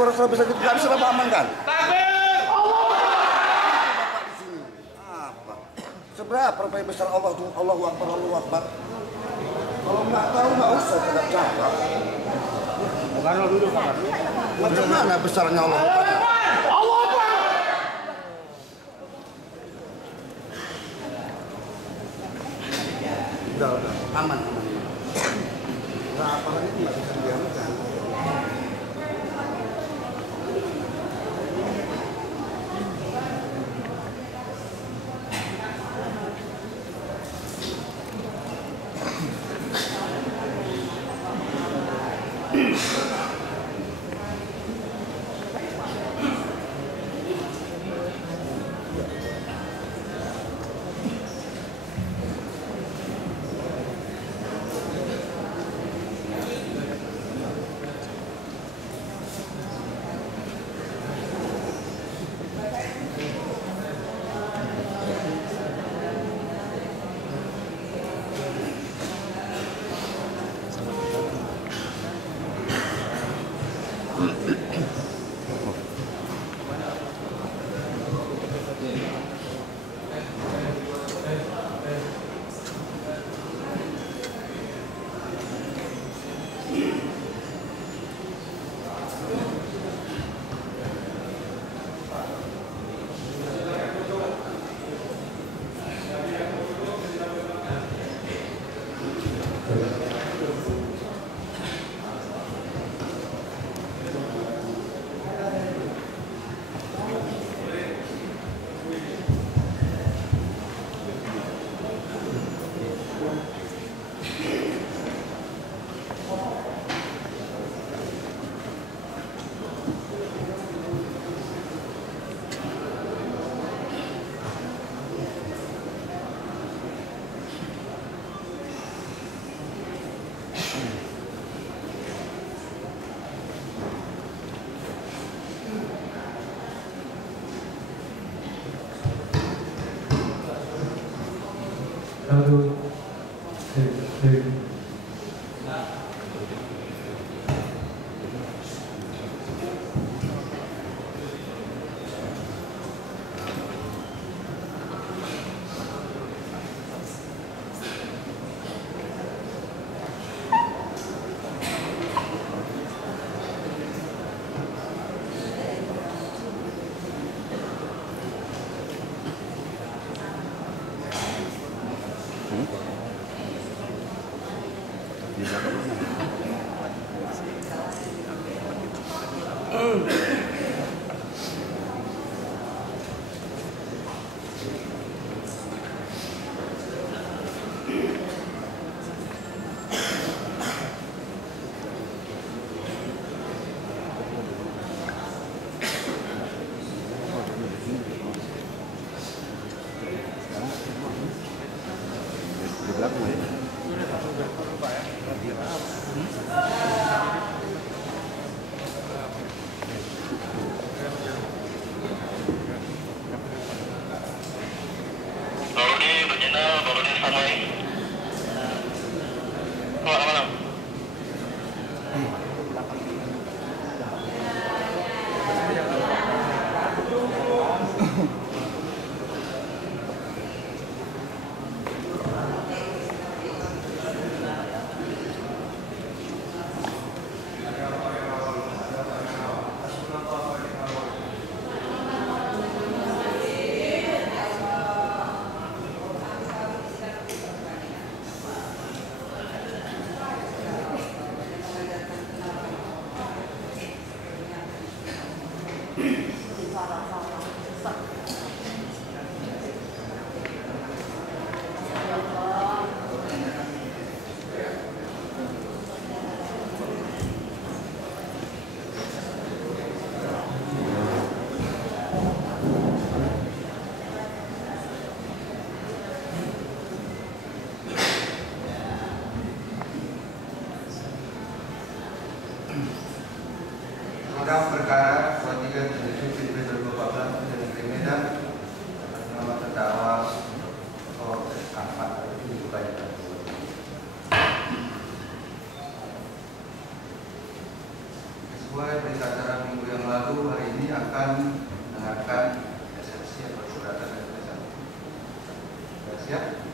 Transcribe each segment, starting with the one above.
suara besar gitu nggak bisa Bapak amankan. Bapak di sini apa? Seberapa Bapak besar Allah tuh Allahu Akbar Allahu Akbar. Kalau nggak tahu nggak usah tidak jawab. Bukan duduk Pak. Macam mana besarnya Allah? Allah Akbar. Udah aman. Nah, apalagi itu nggak bisa dibiarkan. Satu, Sidang perkara 23/2014 Negeri Medan atas nama terdakwa Polres Ahmad dibacakan. sesuai berita acara minggu yang lalu, hari ini akan mendengarkan eksepsi atau suratan eksepsi. Sudah siap?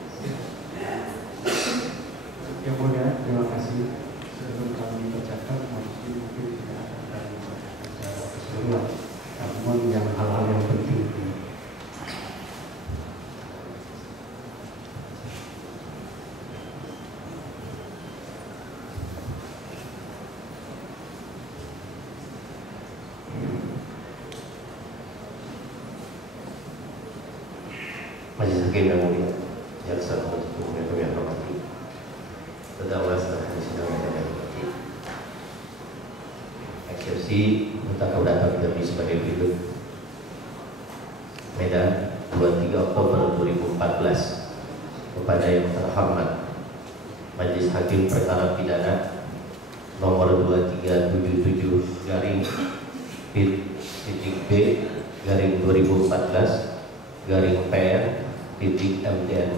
Yang mulia, terima kasih. Sebelum kami bacakan, mungkin tidak akan secara keseluruhan, namun yang hal-hal yang penting. Majelis Hakim yang mulia, yang sangat bersyukur yang hormati, terdakwa setelah sidang yang hormati. Eksepsi tentang keberatan kami sebagai berikut. Medan, 23 Oktober 2014. Kepada yang terhormat Majelis Hakim Perkara Pidana nomor 2377 garing B 2014 garing PR MDN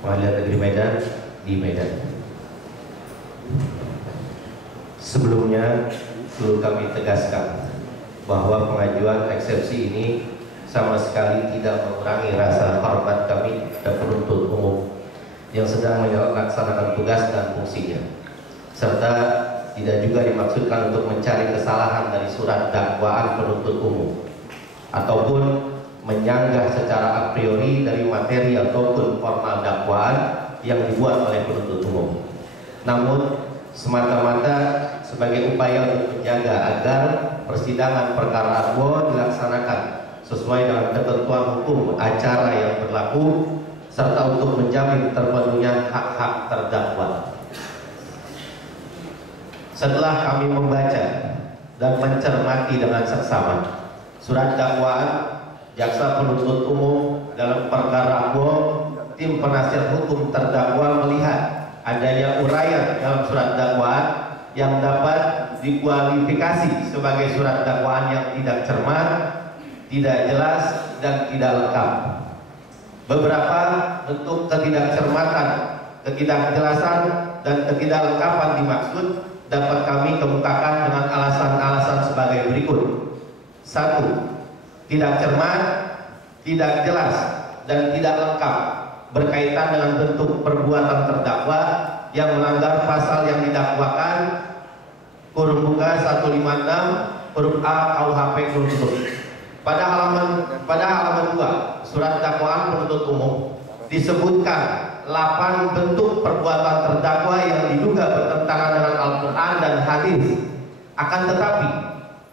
Pengadilan Negeri Medan di Medan. Sebelumnya perlu kami tegaskan bahwa pengajuan eksepsi ini sama sekali tidak mengurangi rasa hormat kami dan penuntut umum yang sedang melaksanakan tugas dan fungsinya, serta tidak juga dimaksudkan untuk mencari kesalahan dari surat dakwaan penuntut umum ataupun menyanggah secara a priori dari materi ataupun formal dakwaan yang dibuat oleh penuntut umum, namun semata-mata sebagai upaya untuk menjaga agar persidangan perkara akbo dilaksanakan sesuai dengan ketentuan hukum acara yang berlaku, serta untuk menjamin terpenuhnya hak-hak terdakwa. Setelah kami membaca dan mencermati dengan seksama surat dakwaan jaksa penuntut umum dalam perkara akbo, tim penasihat hukum terdakwa melihat adanya uraian dalam surat dakwaan yang dapat dikualifikasi sebagai surat dakwaan yang tidak cermat, tidak jelas, dan tidak lengkap. Beberapa bentuk ketidakcermatan, ketidakjelasan, dan ketidaklengkapan dimaksud dapat kami kemukakan dengan alasan-alasan sebagai berikut. 1. Tidak cermat, tidak jelas, dan tidak lengkap berkaitan dengan bentuk perbuatan terdakwa yang melanggar pasal yang didakwakan kurung buka 156 huruf A KUHP penuntut. Pada halaman 2 surat dakwaan penuntut umum disebutkan 8 bentuk perbuatan terdakwa yang diduga bertentangan dengan Al-Quran dan hadis. Akan tetapi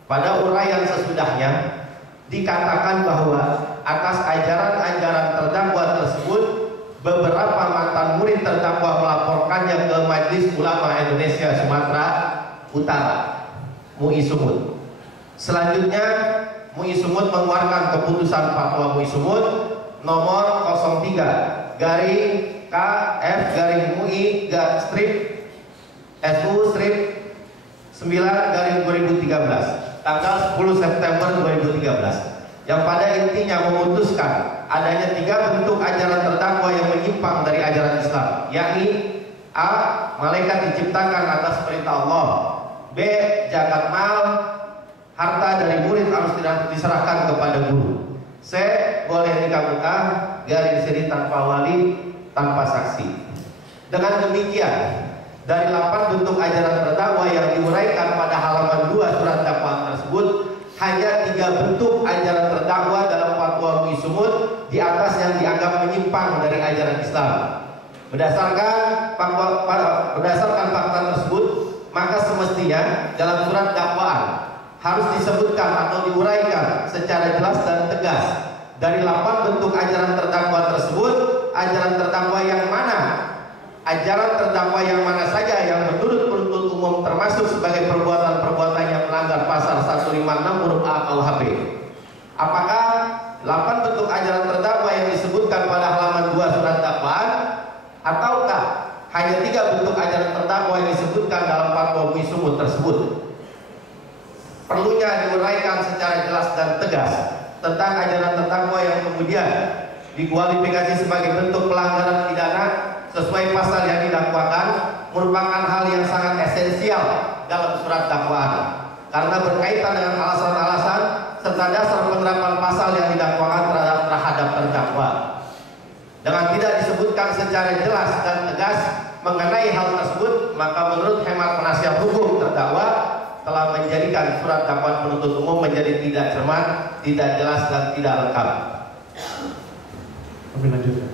pada uraian sesudahnya dikatakan bahwa atas ajaran-ajaran terdakwa tersebut beberapa mantan murid terdakwa melaporkannya ke Majelis Ulama Indonesia Sumatera Utara MUI Sumut. Selanjutnya MUI Sumut mengeluarkan keputusan fatwa MUI Sumut nomor 03 garing KF garing MUI strip SU strip 9 garing 2013 tanggal 10 September 2013, yang pada intinya memutuskan adanya 3 bentuk ajaran terdakwa yang menyimpang dari ajaran Islam, yakni A. Malaikat diciptakan atas perintah Allah, B. Zakat mal harta dari murid harus diserahkan kepada guru, C. Boleh nikah muka garing siri tanpa wali tanpa saksi. Dengan demikian, dari 8 bentuk ajaran terdakwa yang diuraikan pada halaman 2 surat dakwaan tersebut, hanya 3 bentuk ajaran terdakwa dalam fatwa MUI Sumut di atas yang dianggap menyimpang dari ajaran Islam. Berdasarkan fakta tersebut, maka semestinya dalam surat dakwaan harus disebutkan atau diuraikan secara jelas dan tegas dari 8 bentuk ajaran terdakwa tersebut, ajaran terdakwa yang mana? Ajaran terdakwa yang mana saja yang menurut penuntut umum termasuk sebagai perbuatan-perbuatan yang melanggar pasal 156 huruf A KUHP. Apakah 8 bentuk ajaran terdakwa yang disebutkan pada halaman 2 surat dakwaan, ataukah hanya 3 bentuk ajaran terdakwa yang disebutkan dalam fatwa MUI Sumut tersebut? Perlunya diuraikan secara jelas dan tegas tentang ajaran terdakwa yang kemudian dikualifikasi sebagai bentuk pelanggaran pidana sesuai pasal yang didakwakan merupakan hal yang sangat esensial dalam surat dakwaan. berkaitan dengan alasan-alasan serta dasar penerapan pasal yang didakwakan terhadap terdakwa. Dengan tidak disebutkan secara jelas dan tegas mengenai hal tersebut, maka menurut hemat penasihat hukum terdakwa telah menjadikan surat dakwaan penuntut umum menjadi tidak cermat, tidak jelas dan tidak lengkap. Kami lanjutkan.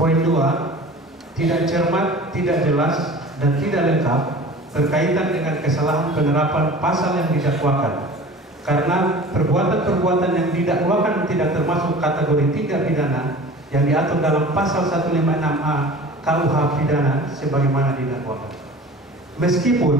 Poin 2, tidak cermat, tidak jelas dan tidak lengkap berkaitan dengan kesalahan penerapan pasal yang didakwakan. Karena perbuatan-perbuatan yang didakwakan tidak termasuk kategori tindak pidana yang diatur dalam pasal 156A KUH pidana sebagaimana didakwakan. Meskipun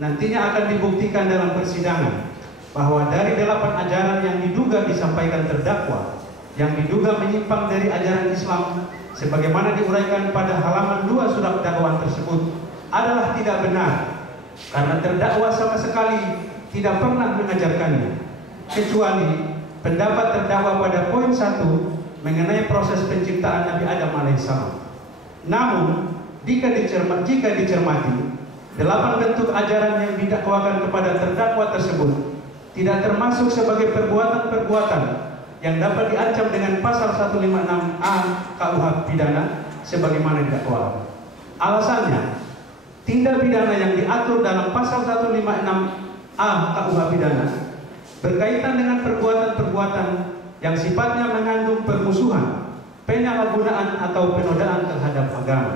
nantinya akan dibuktikan dalam persidangan bahwa dari 8 ajaran yang diduga disampaikan terdakwa yang diduga menyimpang dari ajaran Islam sebagaimana diuraikan pada halaman 2 surat dakwaan tersebut adalah tidak benar, karena terdakwa sama sekali tidak pernah mengajarkannya, kecuali pendapat terdakwa pada poin 1 mengenai proses penciptaan Nabi Adam alaihissalam. Namun jika dicermati 8 bentuk ajaran yang didakwakan kepada terdakwa tersebut tidak termasuk sebagai perbuatan-perbuatan yang dapat diancam dengan pasal 156A KUH pidana sebagaimana didakwakan. Alasannya, tindak pidana yang diatur dalam pasal 156A KUH pidana berkaitan dengan perbuatan-perbuatan yang sifatnya mengandung permusuhan, penyalahgunaan atau penodaan terhadap agama.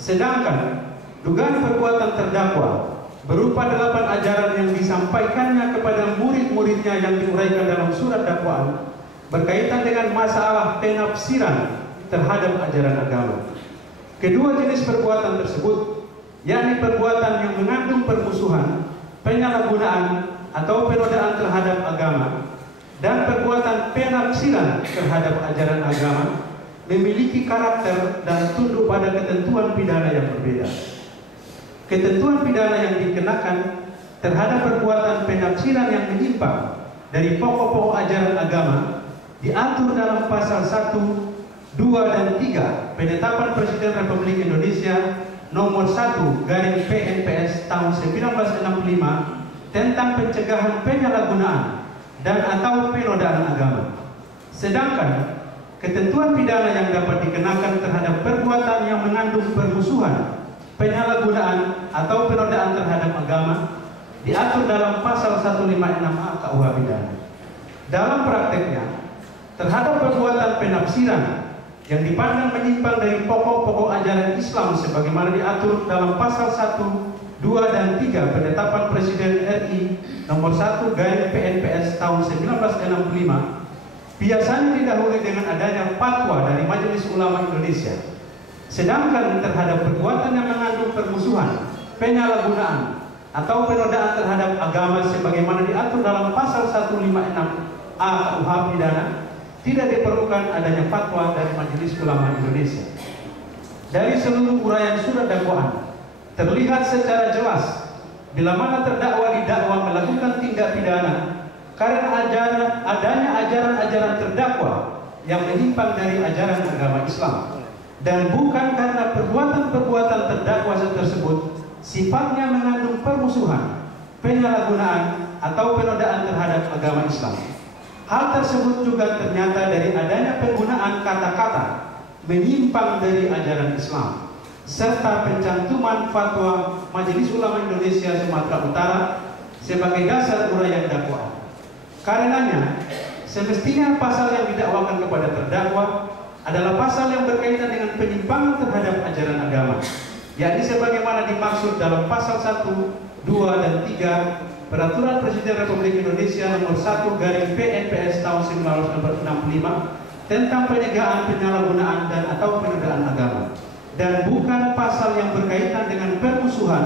Sedangkan dugaan perbuatan terdakwa berupa 8 ajaran yang disampaikannya kepada murid-muridnya yang diuraikan dalam surat dakwaan berkaitan dengan masalah penafsiran terhadap ajaran agama. Kedua jenis perbuatan tersebut, yakni perbuatan yang mengandung permusuhan, penyalahgunaan atau penodaan terhadap agama, dan perbuatan penafsiran terhadap ajaran agama, memiliki karakter dan tunduk pada ketentuan pidana yang berbeda. Ketentuan pidana yang dikenakan terhadap perbuatan penafsiran yang menyimpang dari pokok-pokok ajaran agama diatur dalam pasal 1, 2, dan 3 Penetapan Presiden Republik Indonesia nomor 1/PNPS tahun 1965 tentang pencegahan penyalahgunaan dan atau penodaan agama. Sedangkan ketentuan pidana yang dapat dikenakan terhadap perbuatan yang mengandung permusuhan, penyalahgunaan atau penodaan terhadap agama diatur dalam pasal 156A KUH pidana. Dalam prakteknya, terhadap perbuatan penafsiran yang dipandang menyimpang dari pokok-pokok ajaran Islam sebagaimana diatur dalam pasal 1, 2, dan 3 Penetapan Presiden RI nomor 1/PNPS tahun 1965 biasanya didahului dengan adanya fatwa dari Majelis Ulama Indonesia. Sedangkan terhadap perbuatan yang mengandung permusuhan, penyalahgunaan atau penodaan terhadap agama sebagaimana diatur dalam pasal 156A KUH pidana tidak diperlukan adanya fatwa dari Majelis Ulama Indonesia. Dari seluruh uraian surat dakwaan terlihat secara jelas bila mana terdakwa didakwa melakukan tindak pidana karena adanya ajaran-ajaran terdakwa yang menyimpang dari ajaran agama Islam, dan bukan karena perbuatan-perbuatan terdakwa tersebut sifatnya mengandung permusuhan, penyalahgunaan atau penodaan terhadap agama Islam. Hal tersebut juga ternyata dari adanya penggunaan kata-kata menyimpang dari ajaran Islam serta pencantuman fatwa Majelis Ulama Indonesia Sumatera Utara sebagai dasar uraian dakwaan. Karenanya, semestinya pasal yang didakwakan kepada terdakwa adalah pasal yang berkaitan dengan penyimpangan terhadap ajaran agama, yakni sebagaimana dimaksud dalam pasal 1, 2, dan 3 Peraturan Presiden Republik Indonesia nomor 1/PNPS tahun 1965 tentang pencegahan penyalahgunaan dan atau penodaan agama, dan bukan pasal yang berkaitan dengan permusuhan,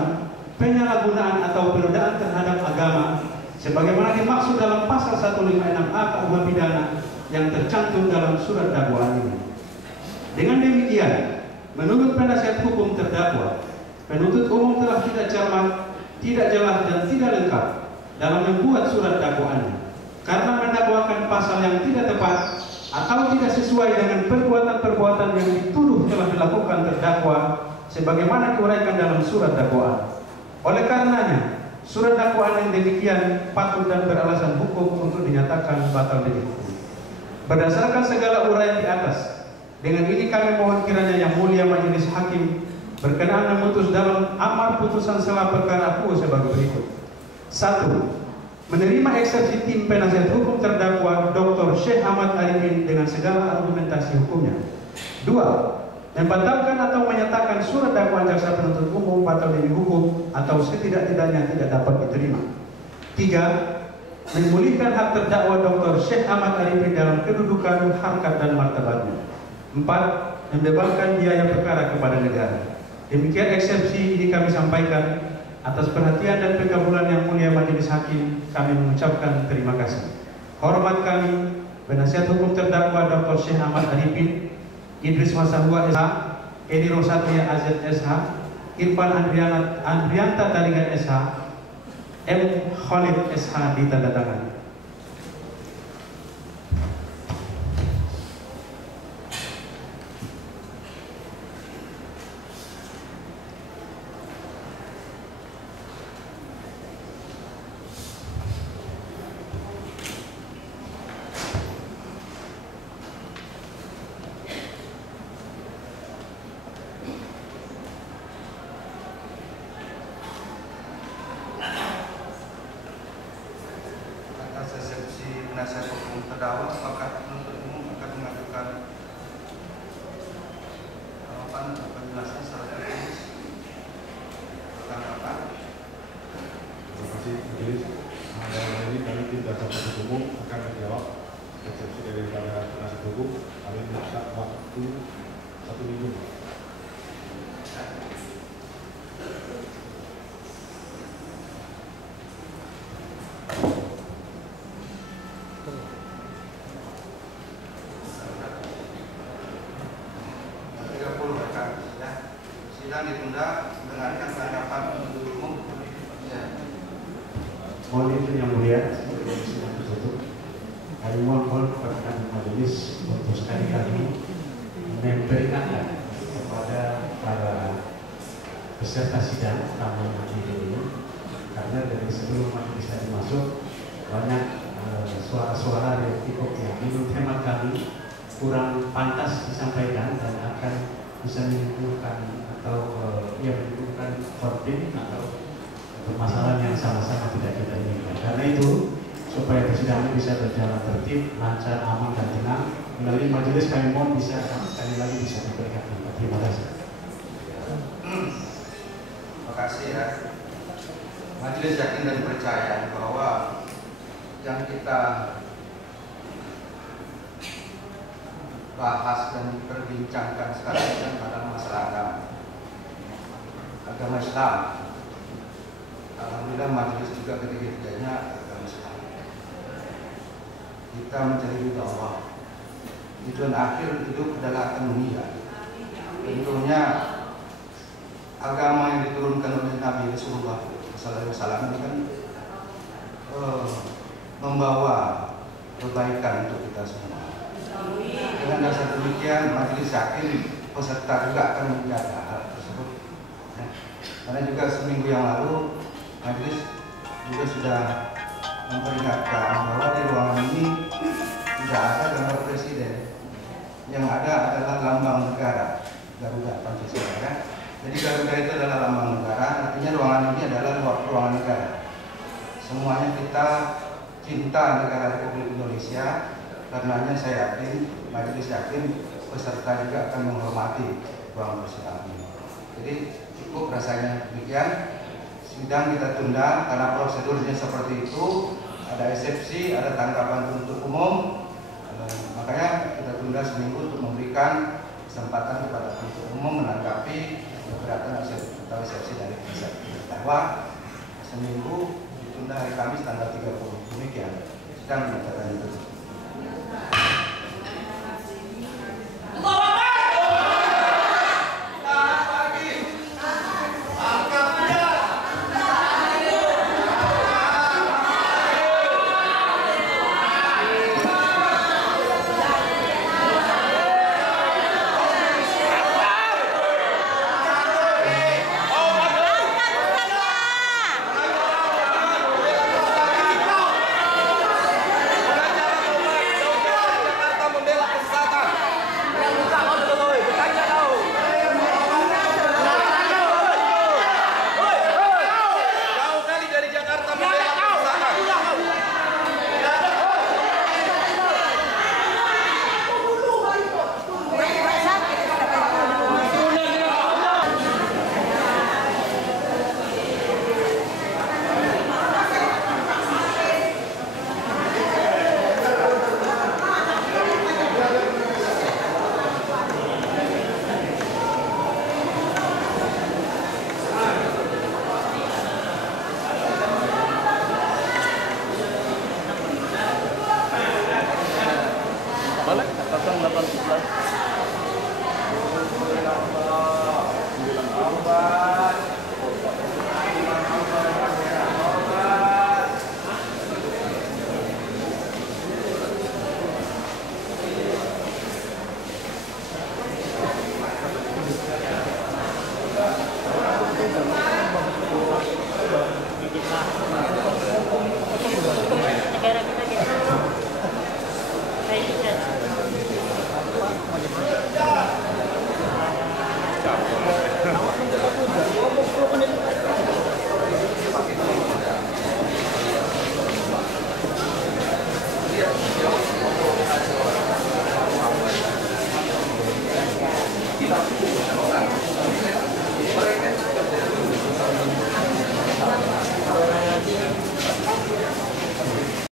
penyalahgunaan atau penodaan terhadap agama sebagaimana dimaksud dalam pasal 156A KUH pidana yang tercantum dalam surat dakwaan ini. Dengan demikian, menurut penasihat hukum terdakwa, penuntut umum telah tidak cermat, tidak jelas, dan tidak lengkap dalam membuat surat dakwaannya karena mendakwakan pasal yang tidak tepat atau tidak sesuai dengan perbuatan-perbuatan yang dituduh telah dilakukan terdakwa sebagaimana diuraikan dalam surat dakwaan. Oleh karenanya, surat dakwaan yang demikian patut dan beralasan hukum untuk dinyatakan batal demi hukum. Berdasarkan segala uraian di atas, dengan ini kami mohon kiranya Yang Mulia Majelis Hakim berkenan memutus dalam amar putusan sela perkara aku sebagai berikut. 1. Menerima eksepsi tim penasihat hukum terdakwa Dr. Syekh Ahmad Arifin dengan segala argumentasi hukumnya. 2. Membatalkan atau menyatakan surat dakwaan jaksa penuntut umum batal demi hukum atau setidak-tidaknya tidak dapat diterima. 3. Memulihkan hak terdakwa Dr. Syekh Ahmad Arifin dalam kedudukan, harkat dan martabatnya. 4. Membebankan biaya perkara kepada negara. Demikian eksepsi ini kami sampaikan. Atas perhatian dan pengabulan Yang Mulia Majelis Hakim, kami mengucapkan terima kasih. Hormat kami, penasihat hukum terdakwa Dr. Syekh Ahmad Arifin, Idris Masahua SH, Edi Rosatria AZ SH, Irfan Andrianta Tarigan SH, M. Khalid SH ditandatangani. Penasihat hukum terdakwa, apakah penuntut umum akan mengajukan penjelasan secara tertulis tentang apa? Terima kasih Majelis. Dalam ini kami tim jaksa penuntut umum akan menjawab eksepsi daripada penasihat hukum. Kami memaksa waktu 1 minggu. Sidang ditunda mendengarkan tanggapan penuntut umum. Mohon izin Yang Mulia, sebelum sidang tertutup, kami mohon kepada majelis untuk sekali kali memberikan kepada para peserta sidang tamu ini, karena dari sebelum majelis tadi masuk banyak suara-suara dari pihak yang menurut hemat kami kurang pantas disampaikan dan akan bisa menimbulkan atau menimbulkan konflik atau permasalahan yang sama-sama tidak kita inginkan. Karena itu, supaya persidangan bisa berjalan tertib, lancar, aman dan tenang, melalui majelis kami mohon bisa sekali lagi bisa diberikan. Terima kasih. Terima kasih ya. Majelis yakin dan percaya bahwa yang kita bahas dan diperbincangkan sekarang adalah masalah agama Islam. Alhamdulillah majelis juga ketiga-tiganya agama Islam. Kita mencari ridha Allah. Tujuan akhir hidup adalah akan meninggal. Tentunya agama yang diturunkan oleh Nabi Rasulullah SAW ini kan membawa kebaikan untuk kita semua. Dengan dasar demikian, majelis yakin peserta juga akan menjaga hal tersebut. Karena juga seminggu yang lalu majelis juga sudah memperingatkan bahwa di ruangan ini tidak ada gambar presiden, yang ada adalah lambang negara Garuda Pancasila. Ya. Jadi Garuda itu adalah lambang negara, artinya ruangan ini adalah ruangan negara. Semuanya kita cinta negara Republik Indonesia, karenanya saya yakin, majelis yakin peserta juga akan menghormati ruang persidangan ini. Jadi cukup rasanya demikian. Sidang kita tunda karena prosedurnya seperti itu, ada eksepsi, ada tanggapan penuntut umum, makanya kita tunda seminggu untuk memberikan kesempatan kepada penuntut umum menanggapi keberatan atau eksepsi dari terdakwa. Seminggu ditunda hari Kamis tanggal 30. Demikian. Sidang dinyatakan ditutup.